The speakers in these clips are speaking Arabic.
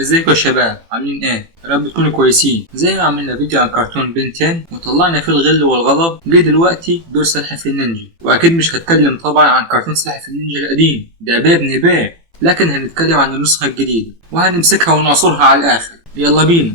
ازيكم يا شباب، عاملين ايه؟ يا رب تكونوا كويسين. زي ما عملنا فيديو عن كرتون بن 10 وطلعنا فيه الغل والغضب، جه دلوقتي دور سلاحف النينجا. واكيد مش هتكلم طبعا عن كرتون سلاحف النينجا القديم، ده باب نباه، لكن هنتكلم عن النسخة الجديدة وهنمسكها ونعصرها على الاخر. يلا بينا.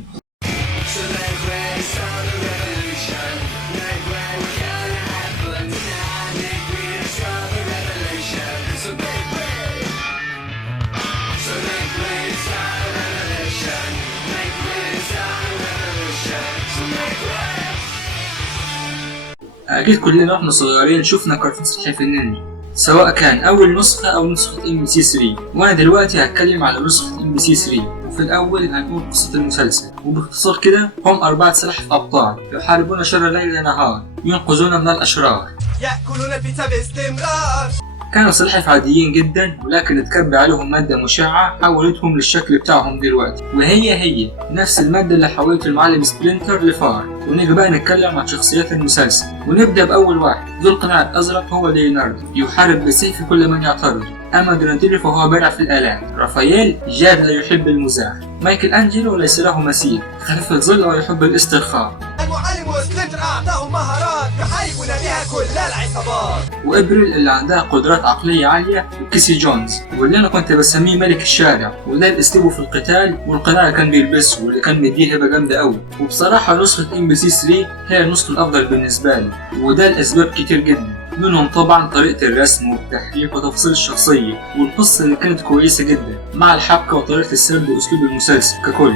أكيد كلنا واحنا صغيرين شفنا كرتون سلاحف النينجا، سواء كان أول نسخة أو نسخة MBC 3، وأنا دلوقتي هتكلم على نسخة MBC 3. وفي الأول هنقول قصة المسلسل، وباختصار كده هم 4 سلاحف أبطال يحاربون شر ليل نهار، ينقذون من الأشرار، يأكلون البيتزا باستمرار. كانوا سلاحف عاديين جدا، ولكن اتكب عليهم مادة مشعة حولتهم للشكل بتاعهم دلوقتي، وهي نفس المادة اللي حولت المعلم سبلينتر لفار. ونيجي بقى نتكلم عن شخصيات المسلسل، ونبدأ بأول واحد ذو القناع الأزرق، هو ليوناردو، يحارب بسيف كل من يعترض. أما دوناتيلو فهو بارع في الآلات. رافائيل جاد لا يحب المزاح. مايكل أنجلو ليس له مثيل، خفيف الظل ويحب الاسترخاء. المعلم سبلينتر أعطاه مهارات يحاربون بها كل العصابات. وإبريل اللي عندها قدرات عقلية عالية، وكيسي جونز، واللي أنا كنت بسميه ملك الشارع، وده أسلوبه في القتال والقناع اللي كان بيلبسه واللي كان مديه هبة جامدة أوي. وبصراحة نسخة MBC 3 هي النسخة الأفضل بالنسبة لي، وده لأسباب كتير جدا، منهم طبعا طريقة الرسم والتحريك وتفاصيل الشخصية، والقصة اللي كانت كويسة جدا مع الحبكة وطريقة السرد وأسلوب المسلسل ككل.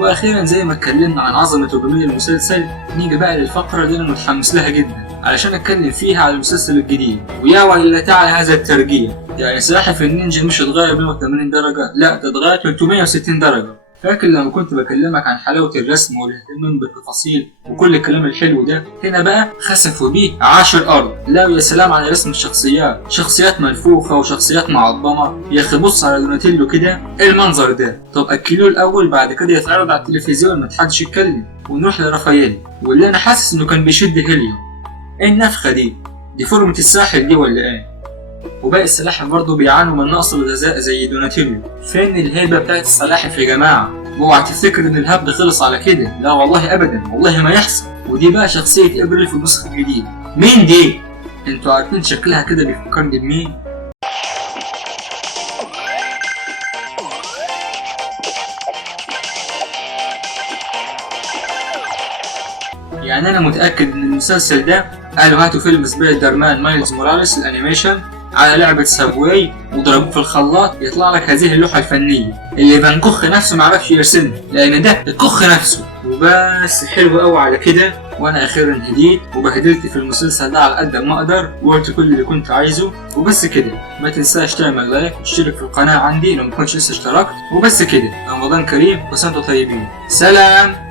وأخيرا زي ما اتكلمنا عن عظمة وجمال المسلسل، نيجي بقى للفقرة اللي أنا متحمس لها جدا علشان اتكلم فيها على المسلسل الجديد. ويا ويلتى على هذا الترجيع، يعني سلاحف النينجا مش اتغير 180 درجة، لا ده اتغير 360 درجة. فاكر لما كنت بكلمك عن حلاوة الرسم والاهتمام بالتفاصيل وكل الكلام الحلو ده؟ هنا بقى خسفوا بيه 10 أرض. لا ويا سلام على رسم الشخصيات، شخصيات منفوخة وشخصيات معظمة. يا أخي بص على دوناتيلو كده، إيه المنظر ده؟ طب أكلوه الأول بعد كده يتعرض على التلفزيون ما حدش يتكلم. ونروح لرافائيل، واللي أنا حاسس إنه كان بيشد هيليوم. إيه النفخة دي؟ دي فورمة الساحل دي ولا إيه؟ وباقي السلاحف برضه بيعانوا من نقص الغذاء زي دوناتيلو. فين الهيبة بتاعت السلاحف يا جماعة؟ اوعى تفتكر ان الهبد خلص على كده، لا والله ابدا، والله ما يحصل. ودي بقى شخصية ابريل في النسخة الجديدة. مين دي؟ انتوا عارفين شكلها كده بيفكرني بمين؟ يعني انا متأكد ان المسلسل ده قالوا هاتوا فيلم سبايدر مان مايلز موراليس الانيميشن على لعبة سابواي وضربوه في الخلاط يطلع لك هذه اللوحة الفنية اللي فان كوخ نفسه معرفش يرسمها، لأن ده الكوخ نفسه. وبس حلو قوي على كده. وأنا أخيرا هديت وبهدلت في المسلسل ده على قد ما أقدر وقلت كل اللي كنت عايزه. وبس كده، ما تنساش تعمل لايك وتشترك في القناة عندي لو مكنتش لسه اشتركت. وبس كده، رمضان كريم وسنة طيبين. سلام.